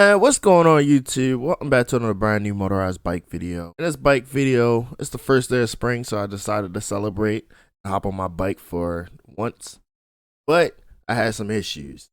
Man, what's going on YouTube? Welcome back to another brand new motorized bike video. In this bike video, it's the first day of spring, so I decided to celebrate and hop on my bike for once. But I had some issues.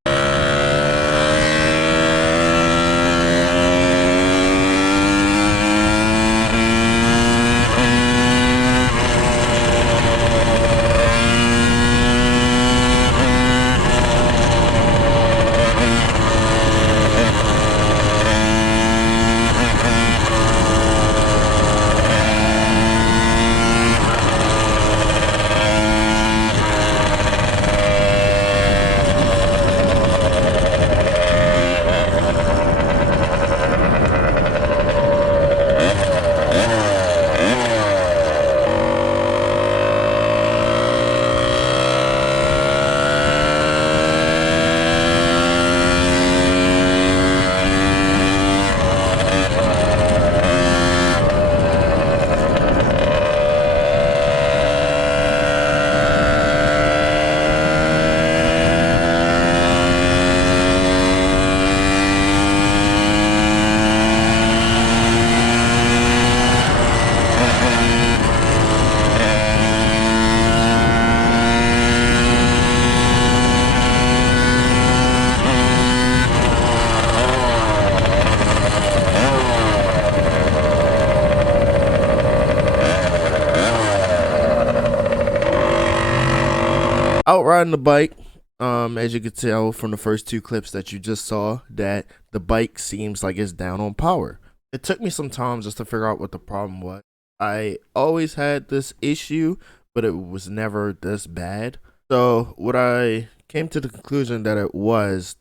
Out riding the bike, as you can tell from the first two clips that you just saw, that the bike seems like it's down on power. It took me some time just to figure out what the problem was. I always had this issue, but it was never this bad. So what I came to the conclusion that it was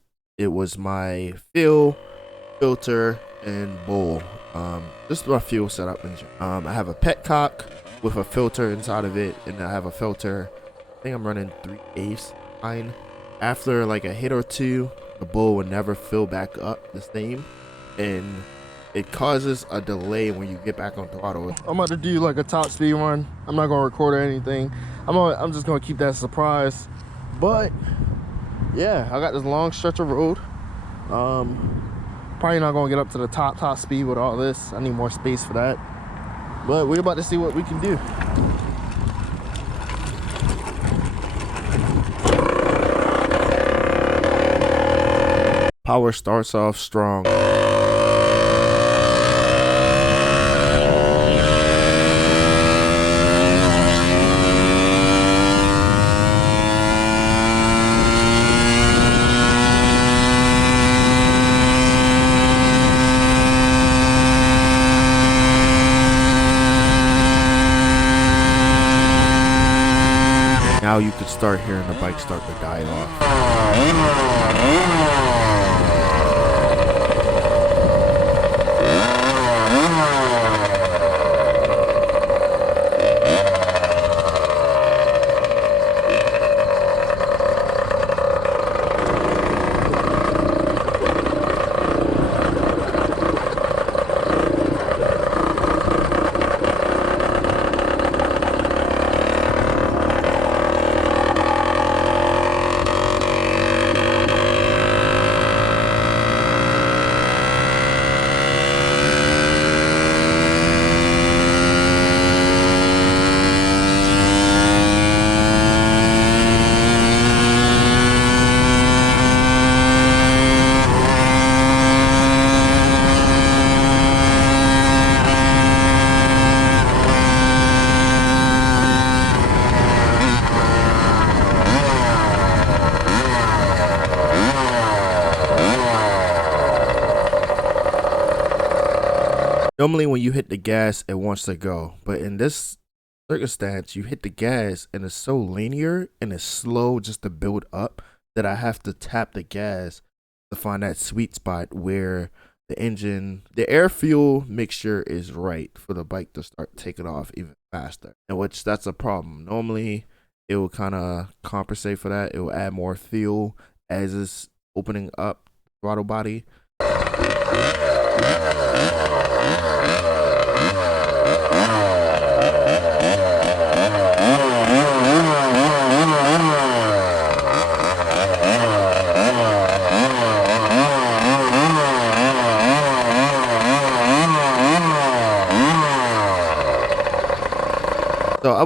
my fuel, filter, and bowl. This is my fuel setup. I have a petcock with a filter inside of it, and I have a filter. I think I'm running 3/8 line. After like a hit or two, the bowl will never fill back up the same, and it causes a delay when you get back on throttle. I'm about to do like a top speed run. I'm not gonna record or anything. I'm just gonna keep that a surprise. But yeah, I got this long stretch of road. Probably not gonna get up to the top speed with all this. I need more space for that. But we're about to see what we can do. Power starts off strong. Now you could start hearing the bike start to die off. Normally when you hit the gas, it wants to go. But in this circumstance, you hit the gas and it's so linear and it's slow just to build up that I have to tap the gas to find that sweet spot where the air fuel mixture is right for the bike to start taking off even faster. And which that's a problem. Normally it will kind of compensate for that. It will add more fuel as it's opening up the throttle body.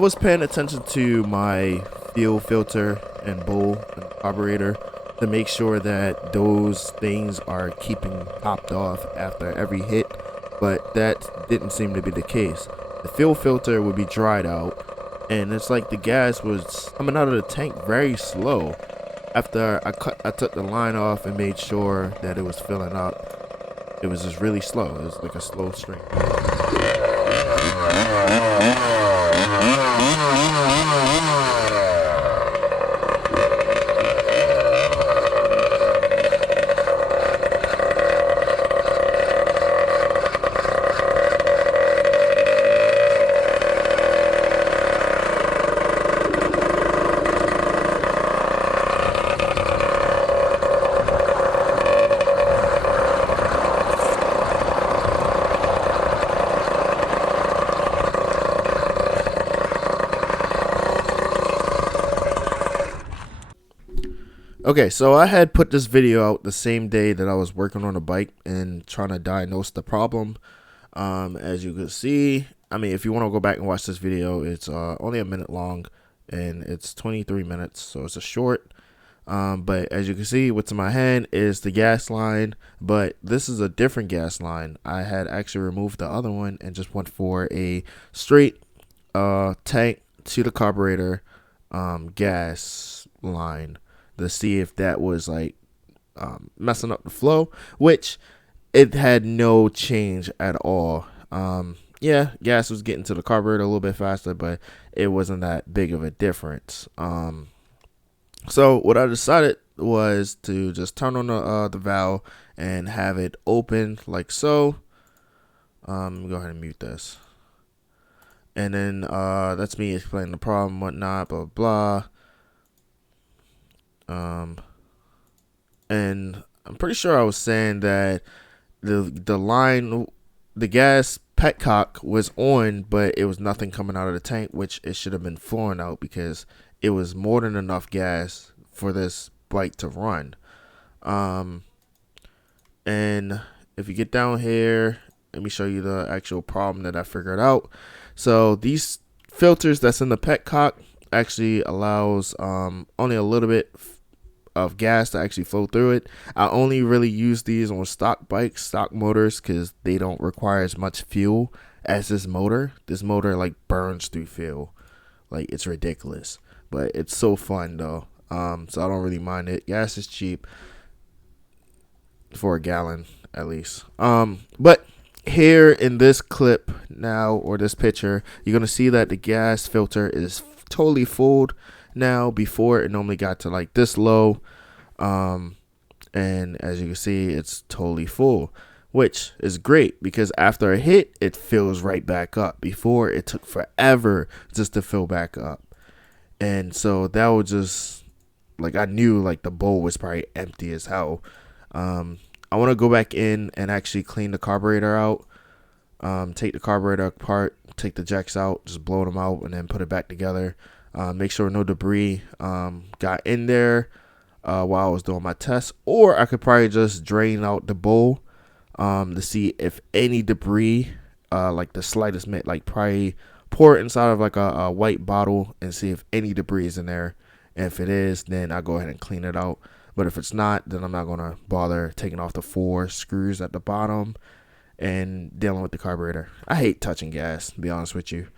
was paying attention to my fuel filter and bowl and carburetor to make sure that those things are keeping topped off after every hit, but that didn't seem to be the case. The fuel filter would be dried out, and it's like the gas was coming out of the tank very slow. After I took the line off and made sure that it was filling up, it was just really slow. It was like a slow stream. Okay, so I had put this video out the same day that I was working on a bike and trying to diagnose the problem. As you can see, I mean, if you want to go back and watch this video, it's only a minute long and it's 23 minutes, so it's a short. But as you can see, what's in my hand is the gas line, but this is a different gas line. I had actually removed the other one and just went for a straight tank to the carburetor gas line to see if that was like messing up the flow, which it had no change at all. Yeah, gas was getting to the carburetor a little bit faster, but it wasn't that big of a difference. So what I decided was to just turn on the valve and have it open like so. Go ahead and mute this. And then that's me explaining the problem, whatnot, blah blah. And I'm pretty sure I was saying that the line, the gas petcock was on, but it was nothing coming out of the tank, which it should have been flowing out because it was more than enough gas for this bike to run. And if you get down here, let me show you the actual problem that I figured out. So these filters that's in the petcock actually allows only a little bit of gas to actually flow through it. I only really use these on stock bikes, stock motors, because they don't require as much fuel as this motor. This motor like burns through fuel, like it's ridiculous, but it's so fun though. So I don't really mind it. Gas is cheap for a gallon at least. But here in this clip now, or this picture, you're gonna see that the gas filter is totally full now. Before it normally got to like this low, and as you can see, it's totally full, which is great because after a hit it fills right back up. Before it took forever just to fill back up, and so that was just like, I knew like the bowl was probably empty as hell. I want to go back in and actually clean the carburetor out, take the carburetor apart, take the jacks out, just blow them out, and then put it back together. Make sure no debris got in there while I was doing my test, or I could probably just drain out the bowl to see if any debris, like the slightest bit, like probably pour it inside of like a white bottle and see if any debris is in there. And if it is, then I'll go ahead and clean it out. But if it's not, then I'm not going to bother taking off the 4 screws at the bottom and dealing with the carburetor. I hate touching gas, to be honest with you.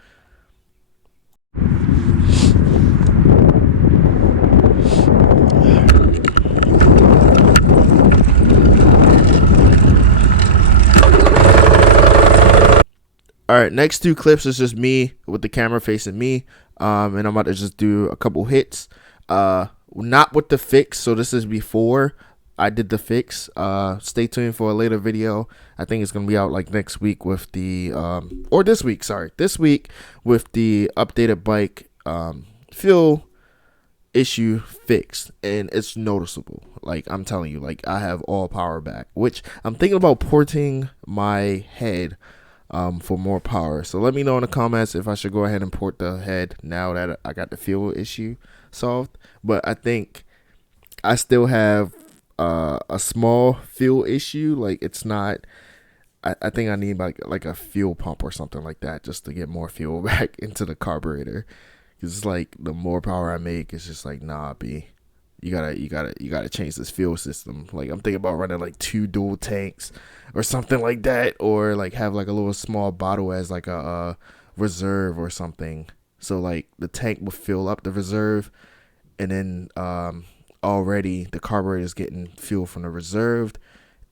Alright, next 2 clips is just me with the camera facing me. And I'm about to just do a couple hits. Not with the fix, so this is before I did the fix. Stay tuned for a later video. I think it's gonna be out like next week with the or this week, this week with the updated bike fuel issue fixed, and it's noticeable. Like, I'm telling you, like, I have all power back, which I'm thinking about porting my head for more power. So let me know in the comments if I should go ahead and port the head now that I got the fuel issue solved. But I think I still have a small fuel issue. Like, it's not I think I need like a fuel pump or something like that just to get more fuel back into the carburetor. Cause it's like the more power I make, it's just like nah, B. You gotta change this fuel system. Like I'm thinking about running like 2 dual tanks or something like that, or like have like a little small bottle as like a reserve or something. So like the tank will fill up the reserve, and then already the carburetor is getting fuel from the reserved,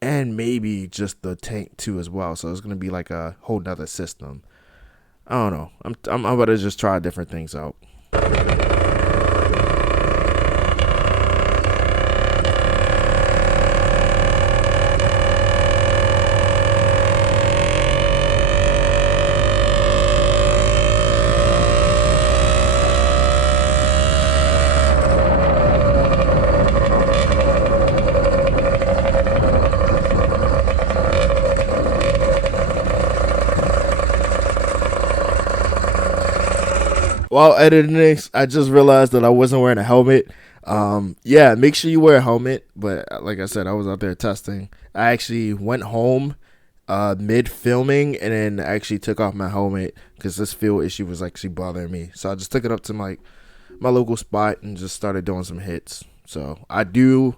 and maybe just the tank too as well. So it's gonna be like a whole nother system. I don't know. I'm about to just try different things out. While editing this, I just realized that I wasn't wearing a helmet. Yeah, make sure you wear a helmet. But like I said, I was out there testing. I actually went home mid filming and then actually took off my helmet because this fuel issue was actually bothering me. So I just took it up to my local spot and just started doing some hits. So I do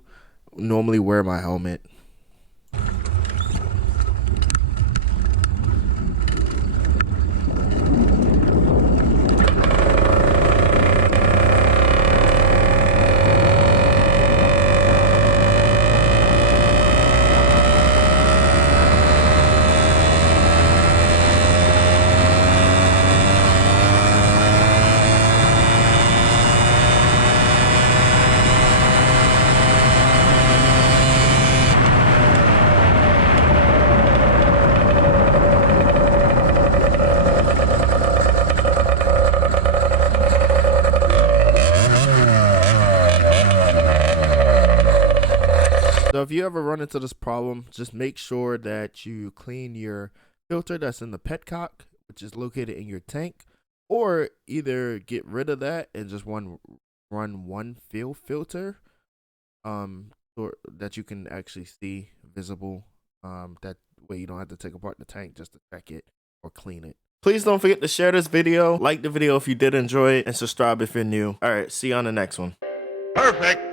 normally wear my helmet. So if you ever run into this problem, just make sure that you clean your filter that's in the petcock, which is located in your tank, or either get rid of that and just run one fuel filter, or that you can actually see visible. That way you don't have to take apart the tank just to check it or clean it. Please don't forget to share this video, like the video if you did enjoy it, and subscribe if you're new. All right, see you on the next one. Perfect.